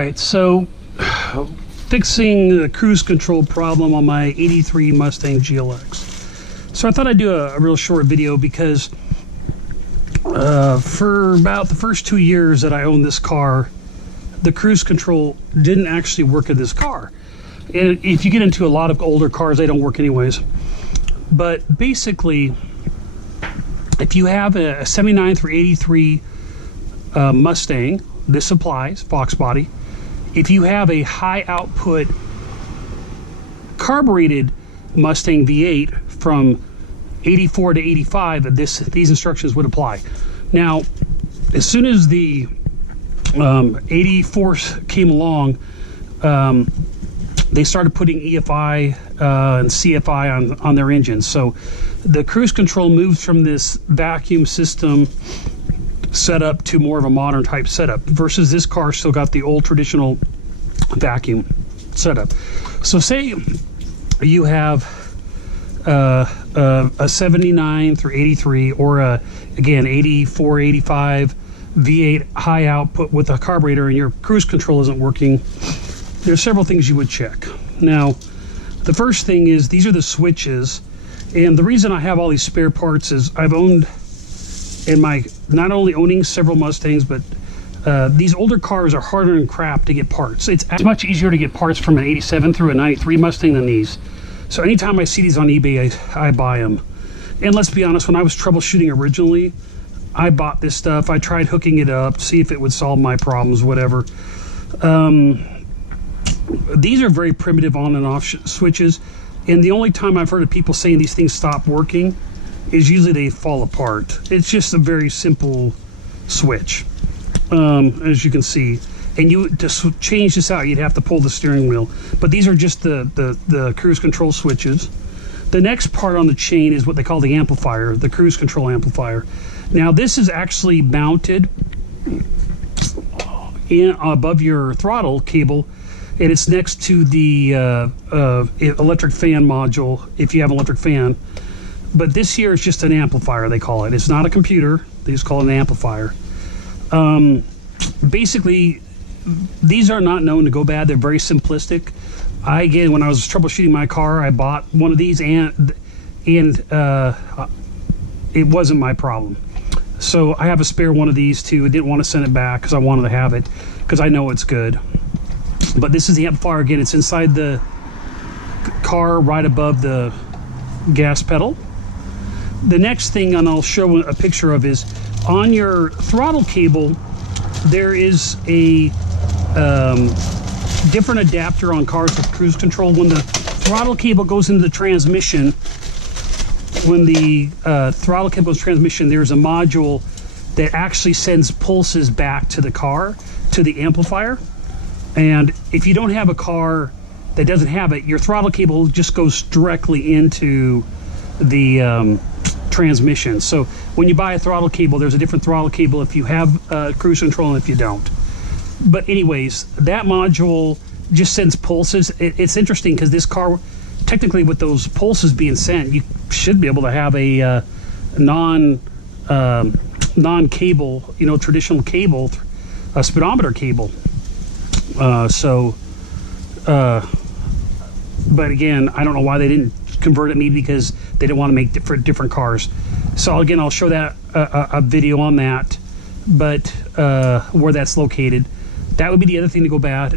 Alright, so fixing the cruise control problem on my 83 Mustang GLX. So I thought I'd do a real short video because for about the first 2 years that I owned this car, the cruise control didn't actually work in this car. And if you get into a lot of older cars, they don't work anyways. But basically, if you have a 79 through 83 Mustang, this applies, Foxbody. If you have a high output carbureted Mustang V8 from 84 to 85, these instructions would apply. Now, as soon as the 84 came along, they started putting EFI and CFI on their engines. So the cruise control moves from this vacuum system setup to more of a modern type setup, versus this car still got the old traditional vacuum setup. So say you have a 79 through 83 or again 84, 85 V8 high output with a carburetor, and your cruise control isn't working. There's several things you would check. Now, the first thing is these are the switches, and the reason I have all these spare parts is I've owned, in my not only owning several Mustangs, but these older cars are harder than crap to get parts. It's much easier to get parts from an 87 through a 93 Mustang than these. So anytime I see these on eBay, I buy them. And let's be honest, when I was troubleshooting originally, I bought this stuff. I tried hooking it up, see if it would solve my problems, whatever. These are very primitive on and off switches, and the only time I've heard of people saying these things stop working is usually they fall apart. It's just a very simple switch, as you can see. And to change this out, you'd have to pull the steering wheel. But these are just the cruise control switches. The next part on the chain is what they call the amplifier, the cruise control amplifier. Now, this is actually mounted above your throttle cable, and it's next to the electric fan module, if you have an electric fan. But this here is just an amplifier, they call it. It's not a computer, they just call it an amplifier. Basically, these are not known to go bad. They're very simplistic. Again, when I was troubleshooting my car, I bought one of these, and it wasn't my problem. So I have a spare one of these too. I didn't want to send it back because I wanted to have it because I know it's good. But this is the amplifier. Again, it's inside the car right above the gas pedal. The next thing, and I'll show a picture of, is on your throttle cable, there is a different adapter on cars with cruise control. When the throttle cable goes into the transmission, there's a module that actually sends pulses back to the car, to the amplifier. And if you don't have a car that doesn't have it, your throttle cable just goes directly into the transmission. So when you buy a throttle cable, there's a different throttle cable if you have cruise control and if you don't. But anyways, that module just sends pulses. It's interesting because this car, technically with those pulses being sent, you should be able to have a non-cable, traditional cable, a speedometer cable. But again, I don't know why they didn't convert it, maybe because they didn't want to make different cars. So again, I'll show that a video on that, but where that's located. That would be the other thing to go bad.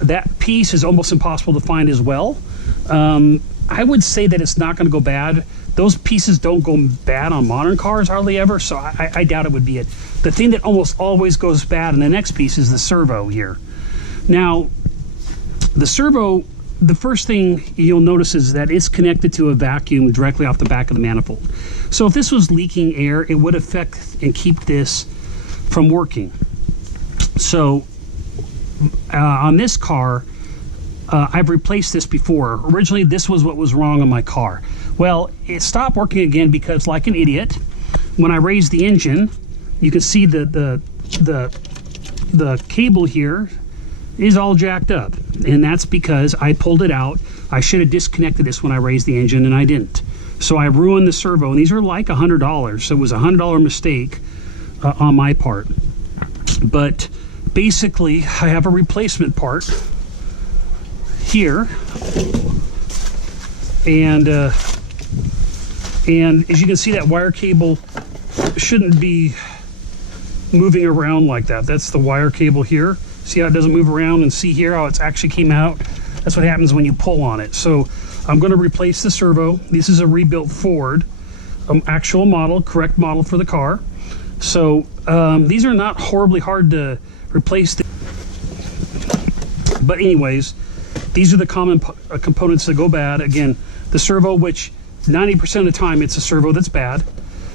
That piece is almost impossible to find as well. I would say that it's not going to go bad. Those pieces don't go bad on modern cars hardly ever, so I doubt it would be it. The thing that almost always goes bad in the next piece is the servo here. Now, the servo, the first thing you'll notice is that it's connected to a vacuum directly off the back of the manifold. So if this was leaking air, it would affect and keep this from working. So on this car, I've replaced this before. Originally, this was what was wrong on my car. Well, it stopped working again because, like an idiot, when I raised the engine, you can see the cable here is all jacked up, and that's because I pulled it out. I should have disconnected this when I raised the engine, and I didn't. So I ruined the servo, and these are like $100. So it was a $100 mistake on my part. But basically I have a replacement part here, and as you can see, that wire cable shouldn't be moving around like that. That's the wire cable here. See how it doesn't move around, and see here how it's actually came out. That's what happens when you pull on it. So I'm going to replace the servo. This is a rebuilt Ford, actual model, correct model for the car. So these are not horribly hard to replace. But anyways, these are the common components that go bad. Again, the servo, which 90% of the time it's a servo that's bad.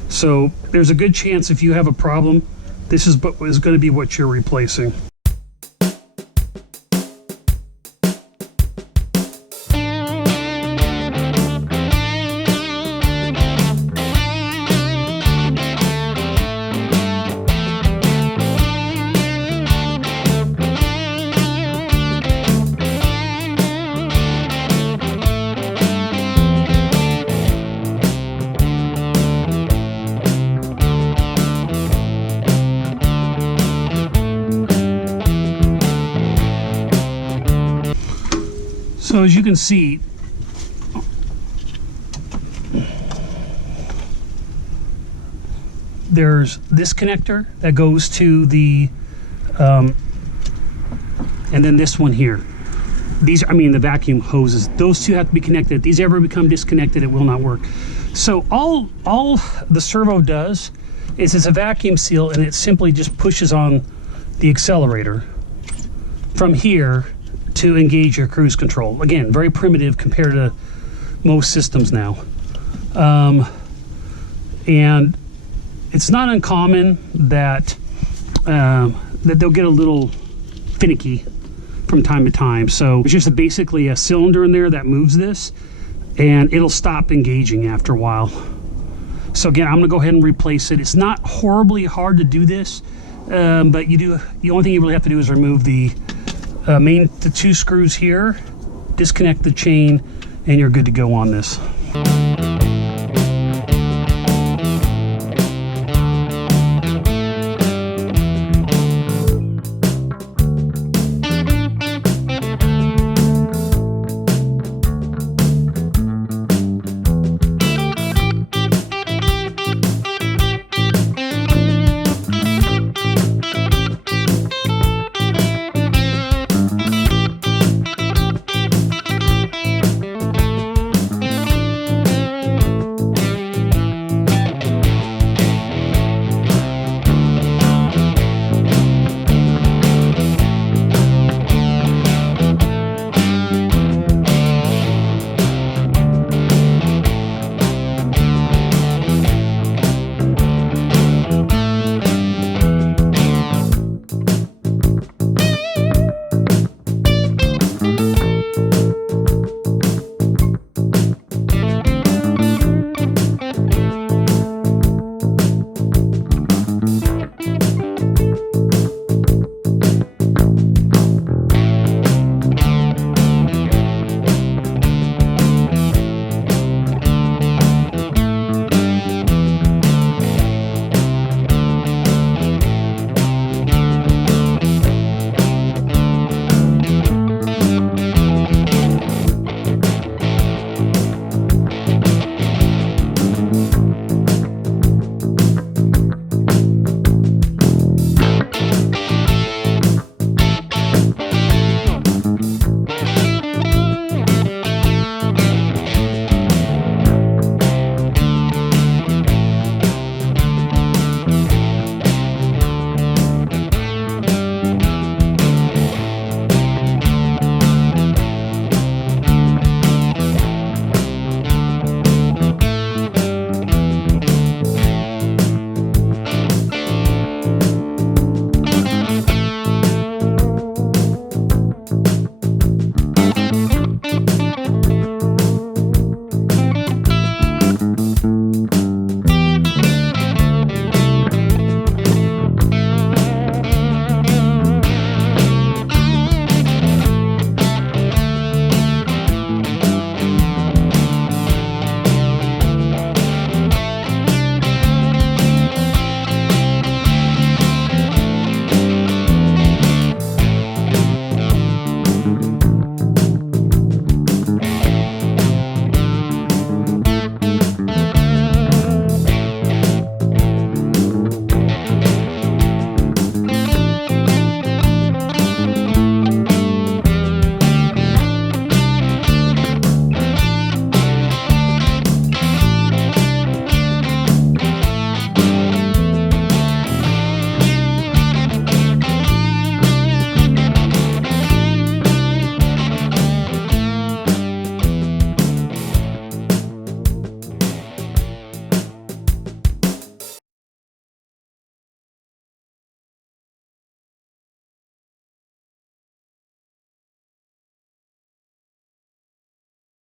So there's a good chance if you have a problem, this is going to be what you're replacing. So as you can see, there's this connector that goes to the, and then this one here. These, I mean the vacuum hoses, those two have to be connected. If these ever become disconnected, it will not work. So all the servo does is it's a vacuum seal, and it simply just pushes on the accelerator from here to engage your cruise control. Again, very primitive compared to most systems now. And it's not uncommon that that they'll get a little finicky from time to time. So it's just basically a cylinder in there that moves this, and it'll stop engaging after a while. So again, I'm gonna go ahead and replace it. It's not horribly hard to do this, but the only thing you really have to do is remove the two screws here, disconnect the chain, and you're good to go on this.